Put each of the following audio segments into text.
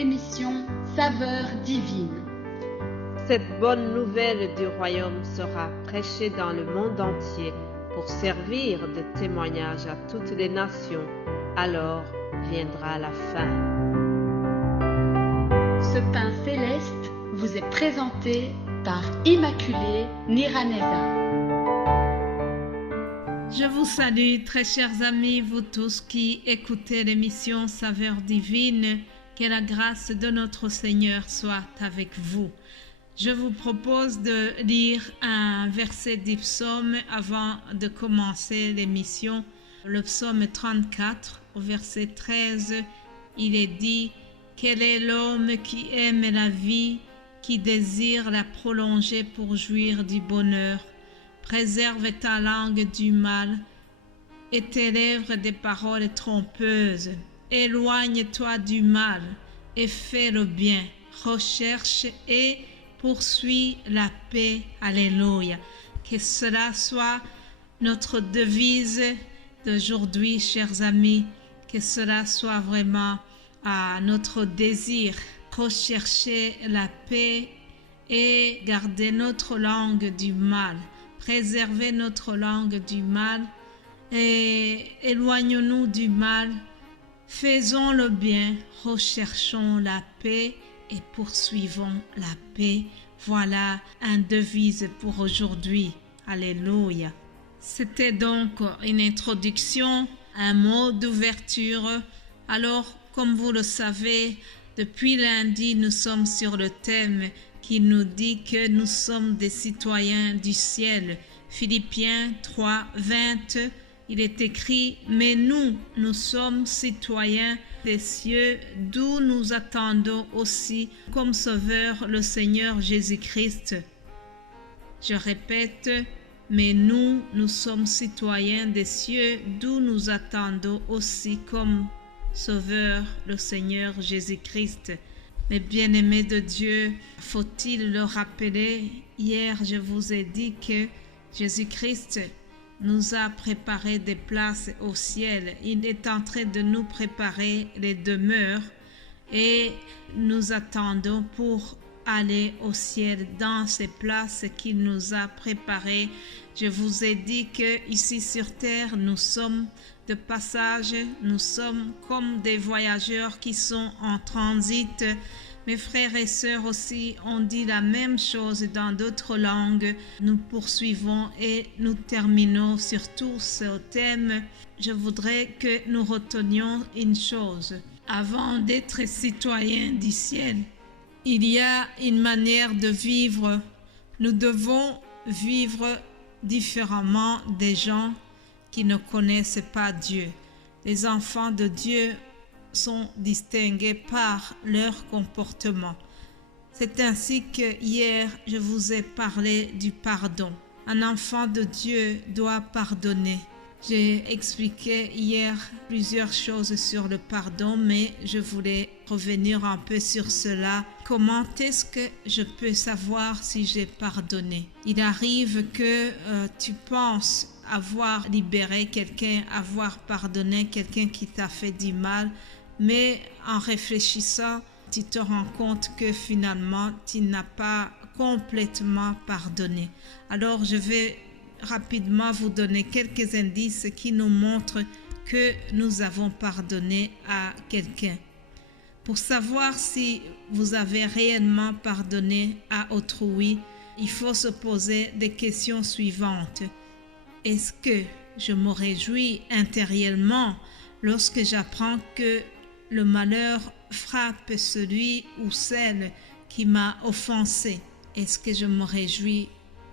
l'émission Saveurs divines. Cette bonne nouvelle du royaume sera prêchée dans le monde entier pour servir de témoignage à toutes les nations. Alors viendra la fin. Ce pain céleste vous est présenté par Immaculée Niraneza. Je vous salue, très chers amis, vous tous qui écoutez l'émission Saveurs divines. Que la grâce de notre Seigneur soit avec vous. Je vous propose de lire un verset du psaume avant de commencer l'émission. Le psaume 34, au verset 13, il est dit « Quel est l'homme qui aime la vie, qui désire la prolonger pour jouir du bonheur? Préserve ta langue du mal et tes lèvres des paroles trompeuses. Éloigne-toi du mal et fais le bien. Recherche et poursuis la paix. Alléluia. » Que cela soit notre devise d'aujourd'hui, chers amis. Que cela soit vraiment notre désir. Rechercher la paix et garder notre langue du mal. Préserver notre langue du mal et éloignons-nous du mal. Faisons le bien, recherchons la paix et poursuivons la paix. Voilà une devise pour aujourd'hui. Alléluia. C'était donc une introduction, un mot d'ouverture. Alors, comme vous le savez, depuis lundi, nous sommes sur le thème qui nous dit que nous sommes des citoyens du ciel. Philippiens 3, 20, il est écrit « Mais nous sommes citoyens des cieux, d'où nous attendons aussi comme Sauveur le Seigneur Jésus-Christ. » Je répète, « Mais nous sommes citoyens des cieux, d'où nous attendons aussi comme Sauveur le Seigneur Jésus-Christ. » Mes bien-aimés de Dieu, faut-il le rappeler? Hier, je vous ai dit que Jésus-Christ nous a préparé des places au ciel. Il est en train de nous préparer les demeures et nous attendons pour aller au ciel dans ces places qu'il nous a préparées. Je vous ai dit que ici sur terre, nous sommes de passage, nous sommes comme des voyageurs qui sont en transit. Mes frères et sœurs aussi ont dit la même chose dans d'autres langues. Nous poursuivons et nous terminons sur tout ce thème. Je voudrais que nous retenions une chose. Avant d'être citoyens du ciel, il y a une manière de vivre. Nous devons vivre différemment des gens qui ne connaissent pas Dieu. Les enfants de Dieu sont distingués par leur comportement. C'est ainsi que hier, je vous ai parlé du pardon. Un enfant de Dieu doit pardonner. J'ai expliqué hier plusieurs choses sur le pardon, mais je voulais revenir un peu sur cela. Comment est-ce que je peux savoir si j'ai pardonné? Il arrive que tu penses avoir libéré quelqu'un, avoir pardonné quelqu'un qui t'a fait du mal, mais en réfléchissant, tu te rends compte que finalement, tu n'as pas complètement pardonné. Alors, je vais rapidement vous donner quelques indices qui nous montrent que nous avons pardonné à quelqu'un. Pour savoir si vous avez réellement pardonné à autrui, il faut se poser des questions suivantes. Est-ce que je me réjouis intérieurement lorsque j'apprends que le malheur frappe celui ou celle qui m'a offensé? Est-ce que je me réjouis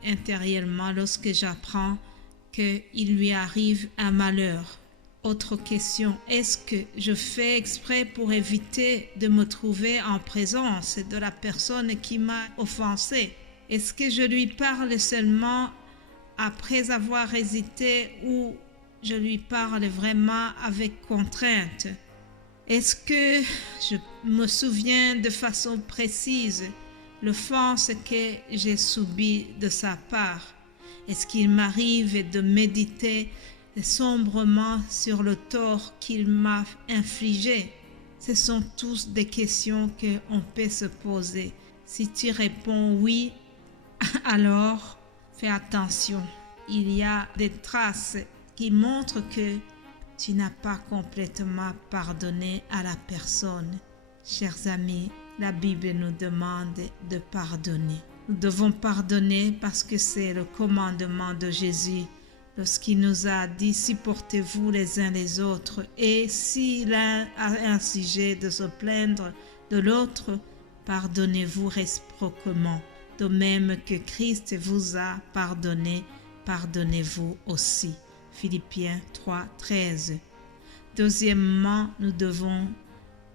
intérieurement lorsque j'apprends qu'il lui arrive un malheur? Autre question, est-ce que je fais exprès pour éviter de me trouver en présence de la personne qui m'a offensé? Est-ce que je lui parle seulement après avoir hésité ou je lui parle vraiment avec contrainte? Est-ce que je me souviens de façon précise l'offense que j'ai subie de sa part? Est-ce qu'il m'arrive de méditer sombrement sur le tort qu'il m'a infligé? Ce sont tous des questions qu'on peut se poser. Si tu réponds oui, alors fais attention. Il y a des traces qui montrent que tu n'as pas complètement pardonné à la personne. Chers amis, la Bible nous demande de pardonner. Nous devons pardonner parce que c'est le commandement de Jésus lorsqu'il nous a dit « Supportez-vous les uns les autres » et si l'un a un sujet de se plaindre de l'autre, pardonnez-vous réciproquement. De même que Christ vous a pardonné, pardonnez-vous aussi. Philippiens 3, 13. Deuxièmement, nous devons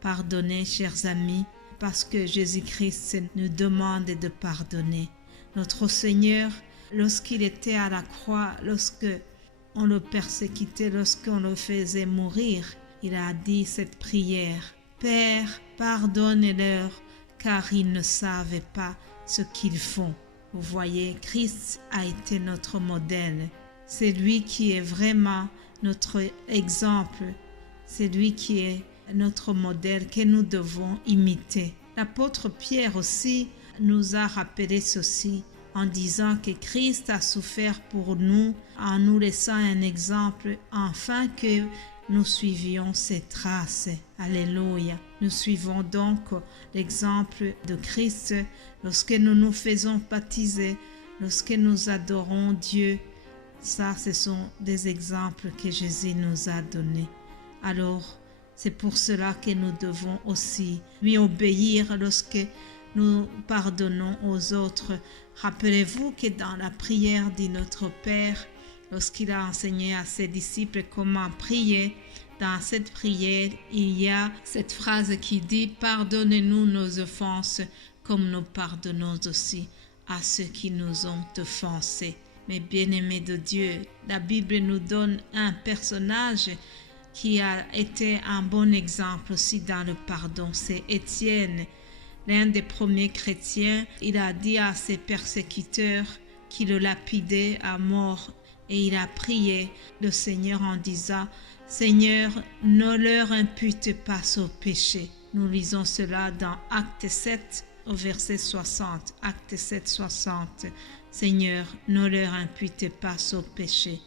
pardonner, chers amis, parce que Jésus-Christ nous demande de pardonner. Notre Seigneur, lorsqu'il était à la croix, lorsqu'on le persécutait, lorsqu'on le faisait mourir, il a dit cette prière. Père, pardonne-leur, car ils ne savaient pas ce qu'ils font. Vous voyez, Christ a été notre modèle. C'est lui qui est vraiment notre exemple. C'est lui qui est notre modèle que nous devons imiter. L'apôtre Pierre aussi nous a rappelé ceci en disant que Christ a souffert pour nous en nous laissant un exemple afin que nous suivions ses traces. Alléluia. Nous suivons donc l'exemple de Christ lorsque nous nous faisons baptiser, lorsque nous adorons Dieu. Ça, ce sont des exemples que Jésus nous a donnés. Alors, c'est pour cela que nous devons aussi lui obéir lorsque nous pardonnons aux autres. Rappelez-vous que dans la prière de notre Père, lorsqu'il a enseigné à ses disciples comment prier, dans cette prière, il y a cette phrase qui dit « Pardonnez-nous nos offenses comme nous pardonnons aussi à ceux qui nous ont offensés. » Mais bien-aimés de Dieu, la Bible nous donne un personnage qui a été un bon exemple aussi dans le pardon. C'est Étienne, l'un des premiers chrétiens. Il a dit à ses persécuteurs qui le lapidaient à mort et il a prié le Seigneur en disant « Seigneur, ne leur impute pas ce péché ». Nous lisons cela dans Acte 7 au verset 60. Acte 7, 60. Seigneur, ne leur impute pas ce péché.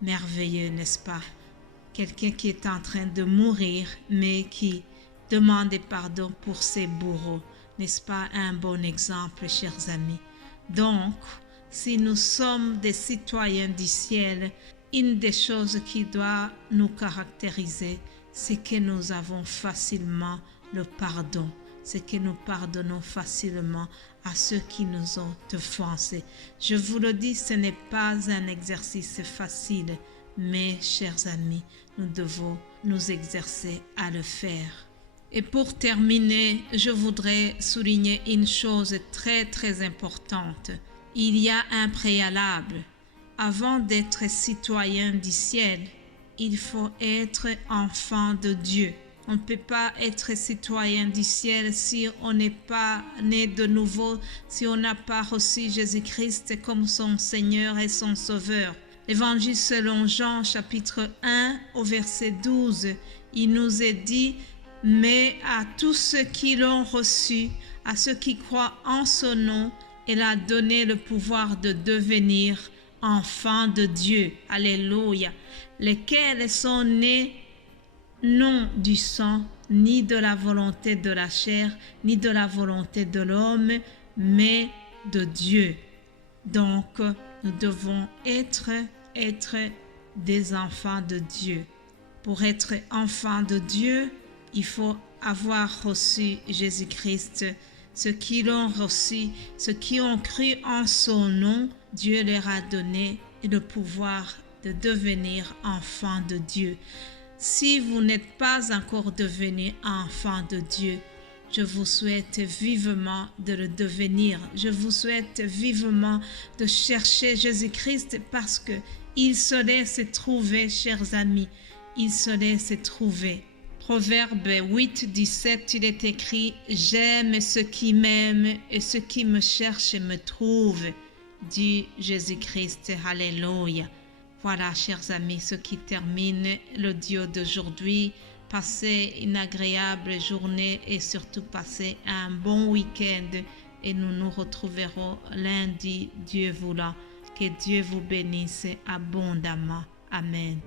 Merveilleux, n'est-ce pas? Quelqu'un qui est en train de mourir, mais qui demande pardon pour ses bourreaux. N'est-ce pas un bon exemple, chers amis? Donc, si nous sommes des citoyens du ciel, une des choses qui doit nous caractériser, c'est que nous avons facilement le pardon. C'est que nous pardonnons facilement à ceux qui nous ont offensés. Je vous le dis, ce n'est pas un exercice facile, mais, chers amis, nous devons nous exercer à le faire. Et pour terminer, je voudrais souligner une chose très très importante. Il y a un préalable. Avant d'être citoyen du ciel, il faut être enfant de Dieu. On ne peut pas être citoyen du ciel si on n'est pas né de nouveau, si on n'a pas reçu Jésus-Christ comme son Seigneur et son Sauveur. L'évangile selon Jean, chapitre 1, au verset 12, il nous est dit « Mais à tous ceux qui l'ont reçu, à ceux qui croient en son nom, il a donné le pouvoir de devenir enfants de Dieu. » Alléluia. Lesquels sont nés non du sang, ni de la volonté de la chair, ni de la volonté de l'homme, mais de Dieu. Donc, nous devons être des enfants de Dieu. Pour être enfant de Dieu, il faut avoir reçu Jésus-Christ. Ceux qui l'ont reçu, ceux qui ont cru en son nom, Dieu leur a donné le pouvoir de devenir enfants de Dieu. Si vous n'êtes pas encore devenu enfant de Dieu, je vous souhaite vivement de le devenir. Je vous souhaite vivement de chercher Jésus-Christ parce que il se laisse trouver, chers amis. Il se laisse trouver. Proverbe 8, 17, il est écrit « J'aime ceux qui m'aiment et ceux qui me cherchent me trouvent. » dit Jésus-Christ. Alléluia. Voilà, chers amis, ce qui termine l'audio d'aujourd'hui. passez une agréable journée et surtout passez un bon week-end. Et nous nous retrouverons lundi, Dieu voulant. Que Dieu vous bénisse abondamment. Amen.